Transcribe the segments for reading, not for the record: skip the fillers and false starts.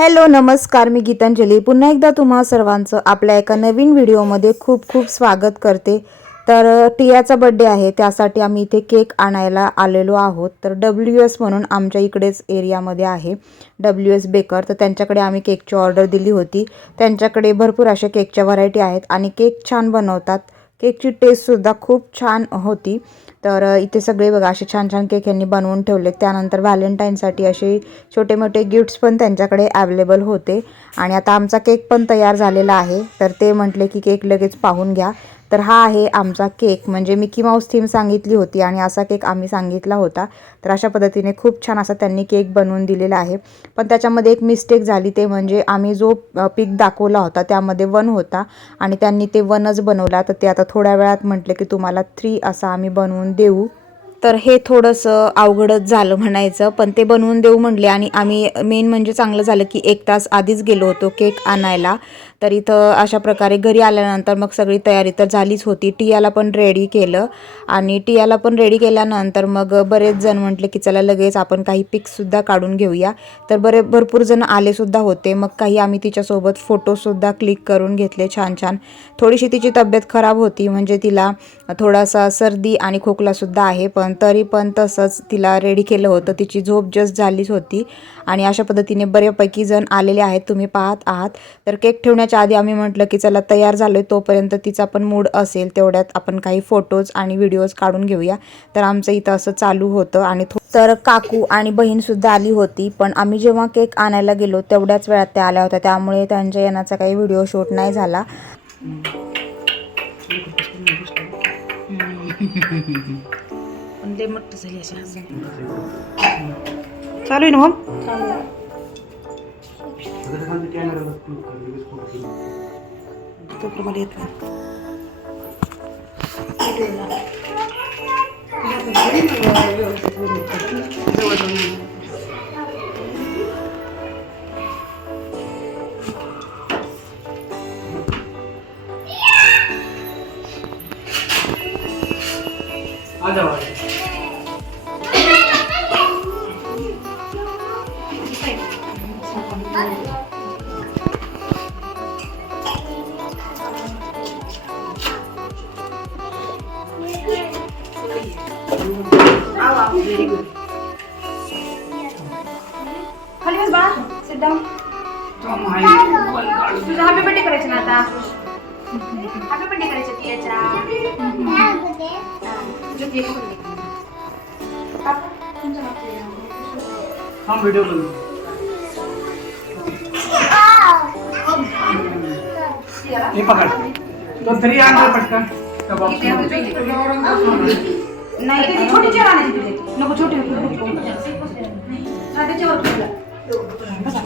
Hello नमस्कार, मी गीतांजली पुन्हा एकदा तुम्हा सर्वांचं आपल्या एका नवीन व्हिडिओमध्ये खूप खूप स्वागत करते। तर टियाचा बर्थडे आहे, त्यासाठी आम्ही इथे केक आणायला आलेलो आहोत। तर WS म्हणून आमच्या इकडेच एरियामध्ये आहे WS बेकर, तर त्यांच्याकडे आम्ही केकची ऑर्डर दिली होती। त्यांच्याकडे भरपूर अशा केकच्या व्हरायटी आहेत आणि केक छान बनवतात। केकची टेस्टसुद्धा खूप छान होती। तर इथे सगळे बघा असे छान छान केक यांनी बनवून ठेवले। त्यानंतर व्हॅलेंटाईनसाठी असे छोटे मोठे गिफ्ट्स पण त्यांच्याकडे अवेलेबल होते। आणि आता आमचा केक पण तयार झालेला आहे, तर ते म्हटले की केक लगेच पाहून घ्या। तर हा आहे आमचा केक, म्हणजे मिकी माऊस थीम सांगितली होती आणि असा केक आम्ही सांगितला होता। तर अशा पद्धतीने खूप छान असा त्यांनी केक बनवून दिलेला आहे। पण त्याच्यामध्ये एक मिस्टेक झाली, ते म्हणजे आम्ही जो पिक दाखवला होता त्यामध्ये 1 होता आणि त्यांनी ते 1च बनवला। तर ते आता थोड्या वेळात म्हटले की तुम्हाला 3 असा आम्ही बनवून देऊ। तर हे थोडंसं अवघडच झालं म्हणायचं, पण ते बनवून देऊ म्हणले आणि आम्ही मेन म्हणजे चांगलं झालं की 1 तास आधीच गेलो होतो केक आणायला। तर इथं अशा प्रकारे घरी आल्यानंतर मग सगळी तयारी तर झालीच होती। टियाला पण रेडी केलं आणि टियाला पण रेडी केल्यानंतर मग बरेच जण म्हटले की चला लगेच आपण काही पिक्ससुद्धा काढून घेऊया। तर भरपूर जण आलेसुद्धा होते। मग काही आम्ही तिच्यासोबत फोटोसुद्धा क्लिक करून घेतले छान छान। थोडीशी तिची तब्येत खराब होती, म्हणजे तिला थोडासा सर्दी आणि खोकलासुद्धा आहे, पण तरी पण तसंच तिला रेडी केलं होतं। तिची झोप जस्ट झालीच होती आणि अशा पद्धतीने बऱ्यापैकी जण आलेले आहेत, तुम्ही पाहत आहात। तर केक ठेवण्याच्या आधी आम्ही म्हटलं की चला तयार झालोय, तोपर्यंत तिचा पण मूड असेल तेवढ्यात आपण काही फोटोज आणि व्हिडिओज काढून घेऊया। तर आमचं इथं असं चालू होतं आणि तर काकू आणि बहीणसुद्धा आली होती, पण आम्ही जेव्हा केक आणायला गेलो तेवढ्याच वेळात त्या आल्या होत्या, त्यामुळे त्यांच्या येण्याचा काही व्हिडिओ शूट नाही झाला। पण लय मोठं झाली अशी चालू आहे ना मग तो प्रमाणे येत नाही। खाली बस बा, सिट डाऊन। तुझा हॅपी बर्थडे करायचं ना आता, हॅपी बर्थडे करायचं तियाचा। हम वीडियो करू हे पकड तो 3 आणला पटकन त्या बॉक्स नाही ती छोटी चेअर आणायची तुझे नको छोटी नको त्याच्यावर ठेवला बसा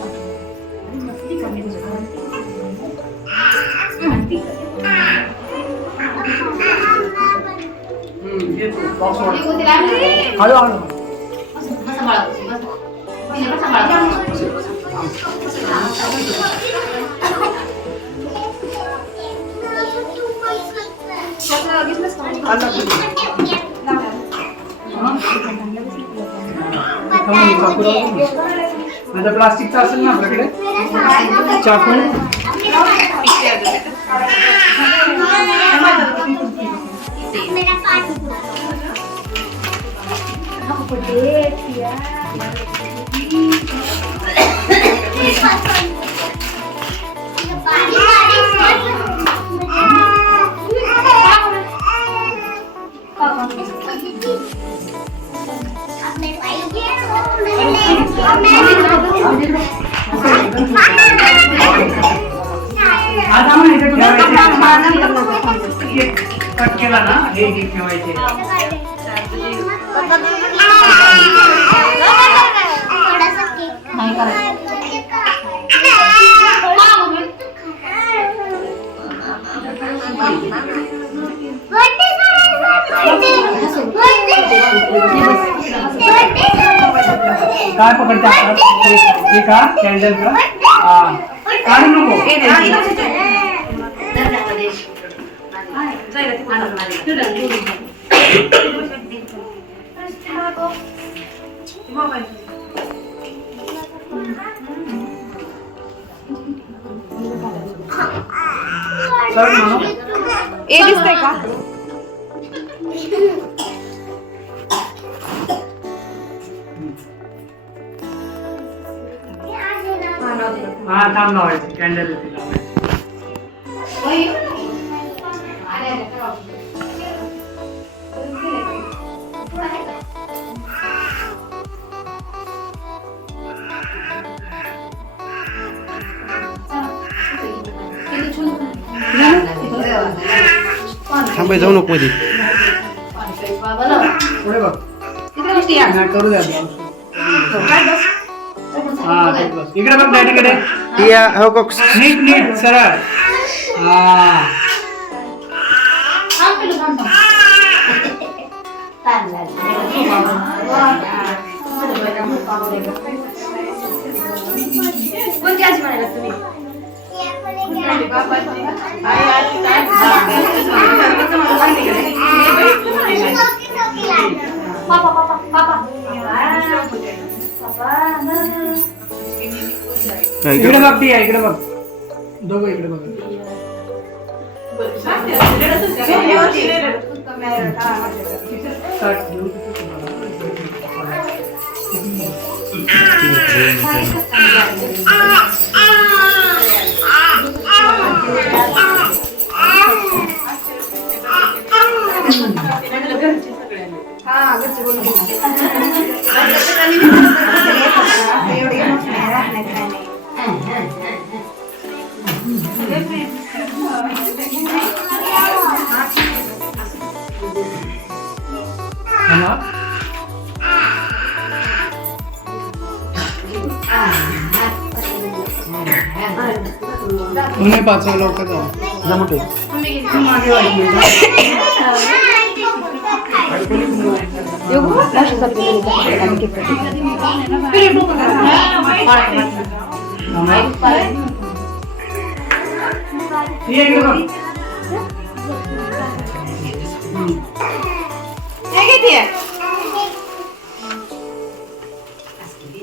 ये तो बॉक्स वर हॅलो हॅलो बसा बाळा बसा बाळा आता प्लास्टिकचा असेल ना आपल्याकडे चाकू कट केला ना हे ठेवायचे काय पकडते हे का कॅन्डल का काढू नको ए दिसतंय का? हा थांब लावायचं कॅन्डल थांबाय जाऊ नको मध्ये पुढे बघ नाही, करू द्या हा ठीक बस. इकडे बघ डॅडीकडे टिया हो का नीट नीट सरळ हा कोणती आजी म्हणाला तुम्ही पापा पापा पापा इकडे बघ टिया इकडे बघ दोघं इकडे बघ उन्हे पाचवा लवकर जाऊ जा मोठे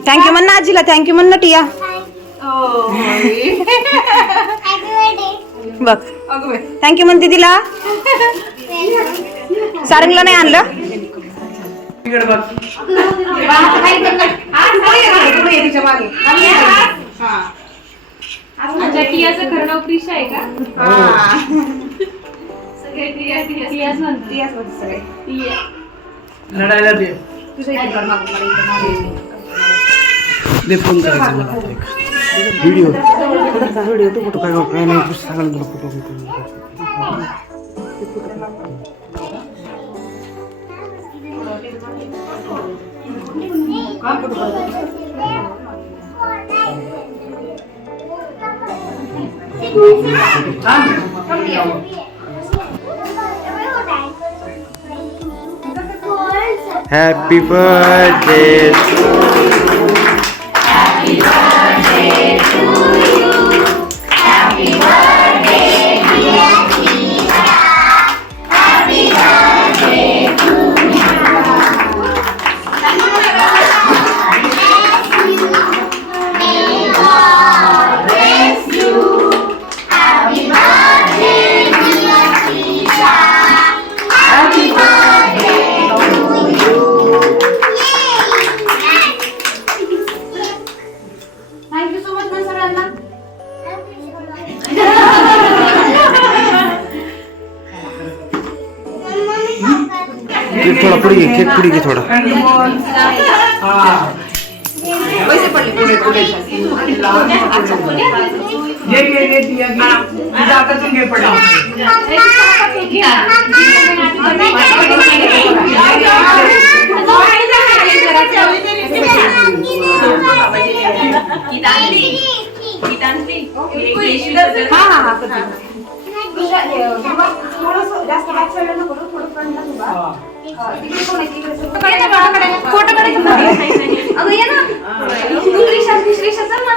थँक्यू म्हण ना आजीला, थँक्यू म्हण ना टिया. बघ थँक्यू म्हणते तिला. सारंगला नाही आणलं. इकडे बघ टियाचं खरं नाव प्रिशा आहे का? सगळे टियाच म्हणते. लढायला दे दे फोन करायचा मला आता एक. व्हिडिओ व्हिडिओ तू फोटो काय नाही सांगाल तुला photo Happy birthday to you. Happy birthday to you. Happy birthday dear Tia. Happy birthday to you. May God bless you. Happy birthday dear Tia. Happy birthday. Thank you so much मग सगळ्यांना. Cake थोडा पुढे घे, cake पुढे घे थोडा. पैसे पडले पुढे पुढे. घे टिया घे तुझ्या हातातून घे पडला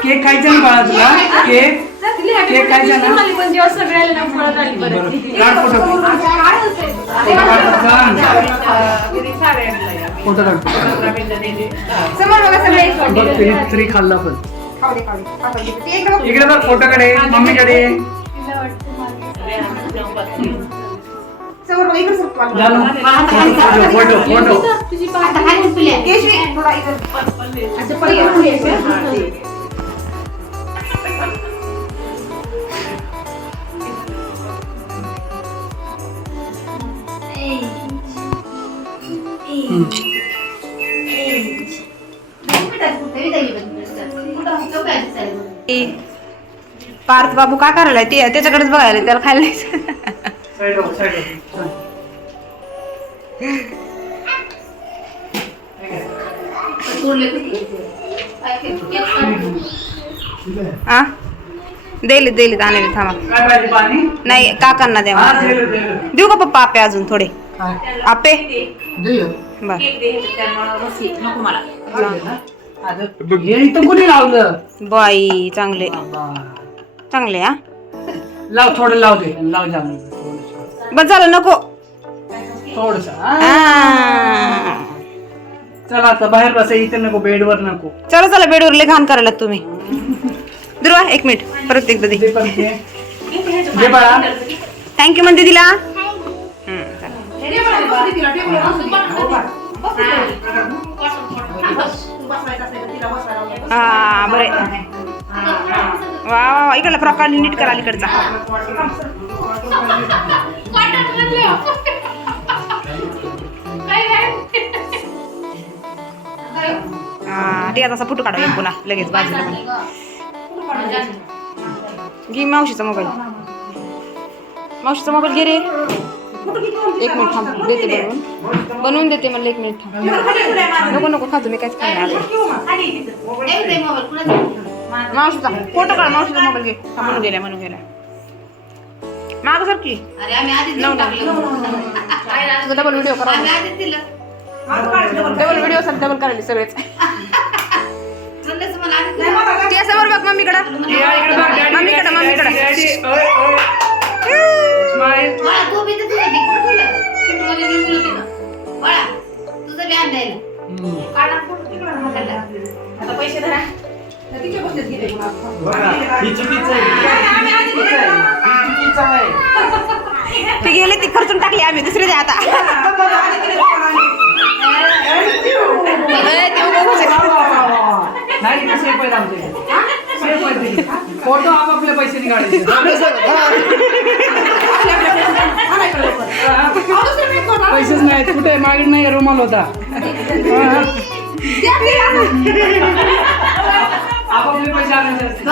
केक खायचा ना बाळा तुला. केक केक खायचा ना. पण जेव्हा सगळ्याला फळत आली परत. काढ फोटो फोटो काढ समोर बघा सगळे. बघ तरी खाल्ला पण. इकडे बघ फोटोकडे मम्मीकडे फोटो फोटो आता खाली पिल्या. पार्थ बाबू काय करायला ते त्याच्याकडेच बघायला त्याला खायला द्यायचं. साइड साइड हा देईल देईल आणले थांबा. काय पाहिजे पाणी नाही काकांना द्या हा मला. दे दे देऊ का पप्पा आपे अजून थोडे आपे बर नको मला. हे इथं कोणी लावलं बाई चांगले चांगले हा लाव थोडं लाव दे लाव जाम बस झालं नको. थोडस आ. चला आता बाहेर बसा इथे नको बेडवर नको चला चला बेडवर लय घाण करायला तुम्ही. दुर्वा एक मिनिट परत एकदा दे. दे पण दे बाळा थँक्यू म्हणते तिला. हा बरे वा वा इकडला प्रकार नीट करा इकडचा. हा ठीक आहे तसा फोटो काढा पुन्हा लगेच बाजूला पण. घे मावशीचा मोबाईल. मावशीचा मोबाईल घे रे. एक मिनिट थांब देते बनवून बनवून देते मला. एक मिनिट थांब. नको नको खा तुम्ही काहीच खाणार. मावशीचा फोटो काढ. मावशीचा मोबाईल घे. हा म्हणून गेला म्हणून गेला. माग सर की डबल व्हिडिओ करा. डबल व्हिडिओ साठी डबल करायला सगळेच. ते समोर बघ मम्मीकडं. मम्मीकडं मम्मीकडं. स्माइल पैसे धरा. ते गेले ती खर्चून टाकली आम्ही दुसरे द्या आता. नाही कसे पैसे आमचे फोटो आपापले पैसे निघाले. पैसेच नाहीत कुठे मागे नाही रुमाल होता. आपापले पैसे आणायचे असते.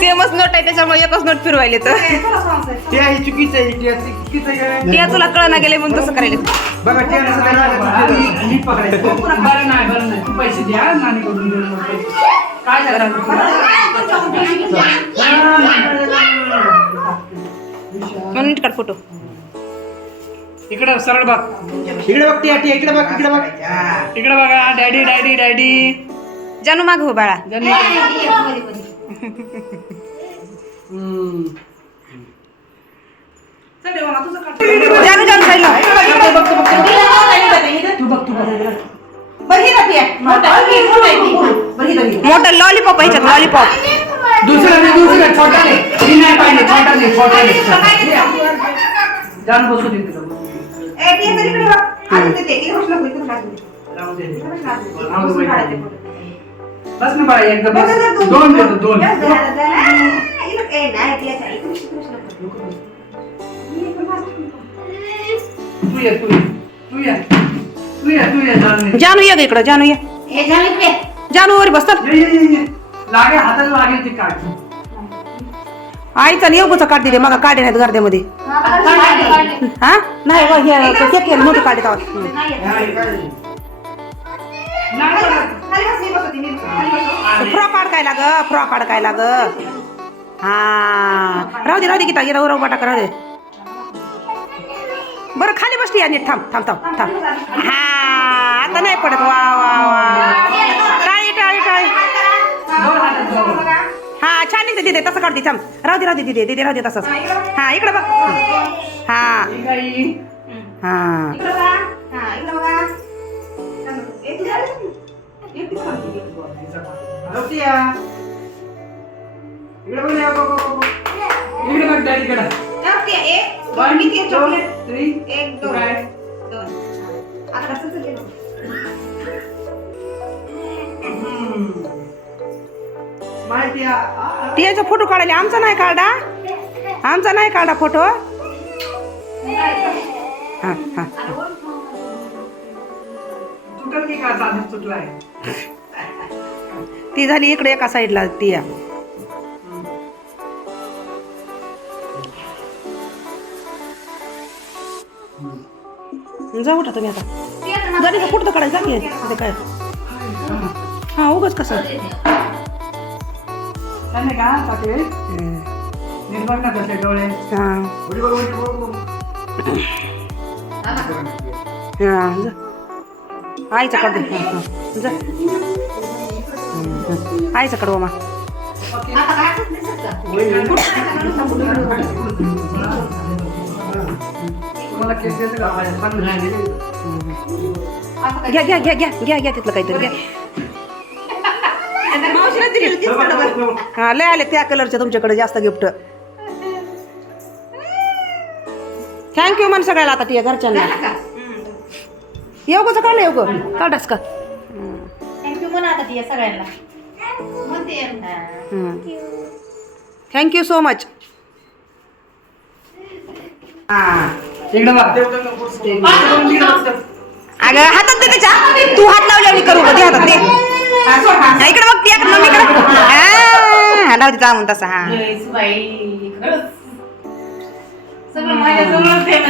सेमच नोट आहे त्याच्यामुळे एकच नोट फिरवायले तर. चुकीचं आहे. ते तुला कळना गेले म्हणून तसं करायला. बघा नीट पकडायचं. बरं नाही तू पैसे द्या नानीकडून देऊन पैसे. काय झालं म्हणून नीट काढ फोटो. इकडं सरळ बघ. इकडे बघ टिया टिया इकडे बघ इकडे बघ. इकडे बघा डॅडी डॅडी डॅडी. जानू माग हो बाळा. जानू जानू साईडला. मोठं लॉलीपॉप ह्याच्यात लॉलीपॉप. दुसरं छोटा नाही पाहिजे छोटा नाही. जाण बसू दे तिथं. बस ना बाळा एकदा बस. दोन देतो दोन. तू ये जानू ये ग इकडं. जानू ये. जानू वर बसतात. लागे हाताला लागेल ते काढ. आईचा नेवगोचा काढ दिले मग काढे नाहीत गर्द्यामध्ये. हा नाही मोठी काढे फ्रॉक अडकायला ग. फ्रॉक अडकायला ग. हा राहू दे गीता गेला उरव बाटा राहू दे. बरं खाली बसली आणि थांब थांब थांब थांब. हा आता नाही पडत. वा वा वा टाळी टाळी टाळी. हा छान निघते दिदे तसं काढते. थांब राहू दे दिदे दिदे राहू दे तसंच. हा इकडे बघ. हा हा टिया इकडे बघ रे, बघ. इकडे बघ डॅडीकडे. One, two, three. Right. Smile, Tiya. टियाचा फोटो काढायला आमचा नाही काढा फोटो. हा हा तुटल की का साधीच तुटलाय. ती झाली इकडे एका साईडला टिया. जाऊ उठा तुम्ही आता. गाडीचा फोटो तर काढायचा की ते काय. हा उगाच कसं. नाही का साथे निर्भर ना तसे डोळे. हा हा जा. आईचा काढ दे. जा आईचा काढवा मा. मला केस देते का पण नाही. घ्या घ्या घ्या घ्या घ्या घ्या तिथलं काहीतरी घ्या. हा लय आले त्या कलरच्या तुमच्याकडे जास्त गिफ्ट. थँक्यू म्हण सगळ्याला आता ती घरच्यांना. येऊ कसं काढलं येऊ ग काढास का. थँक्यू म्हणा आता ती सगळ्यांना. Thank you so much. इकडे बघ. अगं हातात दे त्याच्या. तू हात लावल्यावर करू का. दे हातात दे. हा, इकडे बघ ती मम्मीकडे. हा लावते जा म्हणून तसा. हा सगळं माझ्या जवळ